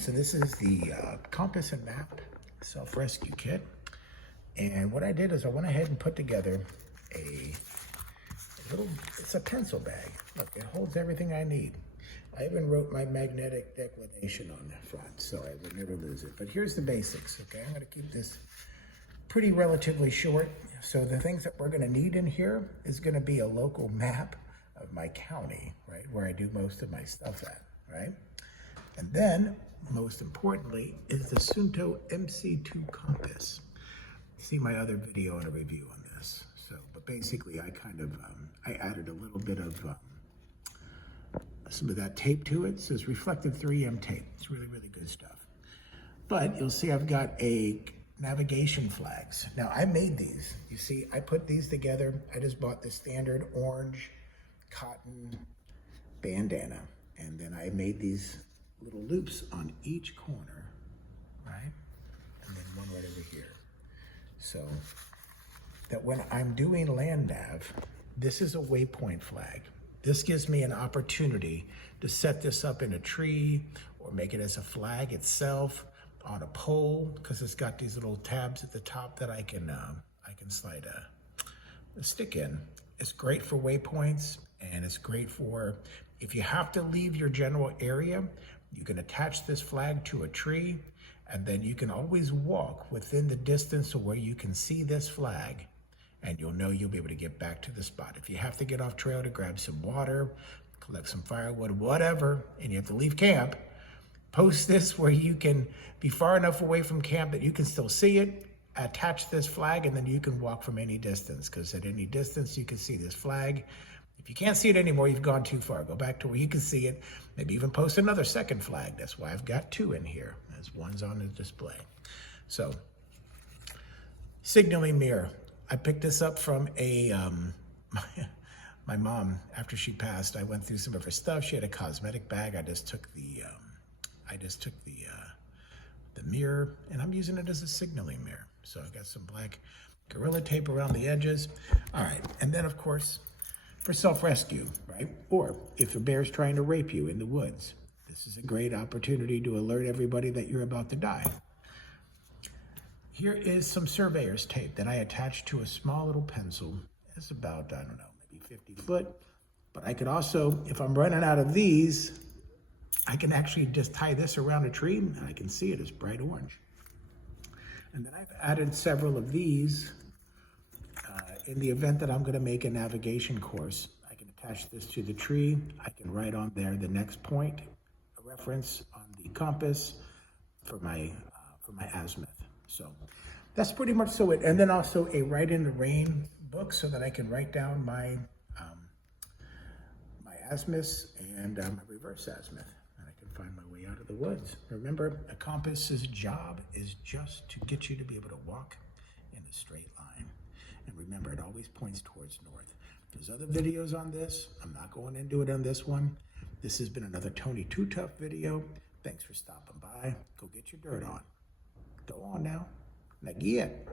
so this is the compass and map self-rescue kit. And what I did is I went ahead and put together a little, it's a pencil bag. Look, it holds everything I need. I even wrote my magnetic declination on the front, so I would never lose it. But here's the basics, okay? I'm gonna keep this pretty relatively short. So the things that we're gonna need in here is gonna be a local map of my county, right? Where I do most of my stuff at, right? And then, most importantly, is the Suunto MC2 compass. See my other video and a review on this. So, but basically I kind of, I added a little bit of some of that tape to it. So it's reflective 3M tape. It's really, really good stuff. But you'll see I've got a navigation flags. Now I made these. You see, I put these together. I just bought the standard orange cotton bandana. And then I made these little loops on each corner, right? And then one right over here. So that when I'm doing land nav, this is a waypoint flag. This gives me an opportunity to set this up in a tree or make it as a flag itself on a pole, because it's got these little tabs at the top that I can slide a stick in. It's great for waypoints, and it's great for if you have to leave your general area, you can attach this flag to a tree, and then you can always walk within the distance to where you can see this flag, and you'll know you'll be able to get back to the spot. If you have to get off trail to grab some water, collect some firewood, whatever, and you have to leave camp, post this where you can be far enough away from camp that you can still see it, attach this flag, and then you can walk from any distance, because at any distance you can see this flag. If you can't see it anymore, you've gone too far. Go back to where you can see it. Maybe even post another second flag. That's why I've got two in here, as one's on the display. So, signaling mirror. I picked this up from a, my mom, after she passed, I went through some of her stuff. She had a cosmetic bag. I just took the mirror, and I'm using it as a signaling mirror. So I've got some black Gorilla Tape around the edges. All right, and then of course, for self-rescue, right? Or if a bear's trying to rape you in the woods, this is a great opportunity to alert everybody that you're about to die. Here is some Surveyors tape that I attached to a small little pencil. It's about, I don't know, maybe 50 foot. But I could also, if I'm running out of these, I can actually just tie this around a tree and I can see it as bright orange. And then I've added several of these in the event that I'm going to make a navigation course. I can attach this to the tree. I can write on there the next point, a reference on the compass for my azimuth. So that's pretty much so it. And then also a Write in the Rain book so that I can write down my my azimuths and my reverse azimuth, and I can find my way out of the woods. Remember, a compass's job is just to get you to be able to walk in a straight line. And remember, it always points towards north. There's other videos on this. I'm not going into it on this one. This has been another Tony Too Tough video. Thanks for stopping by. Go get your dirt on. Go on now. Now get.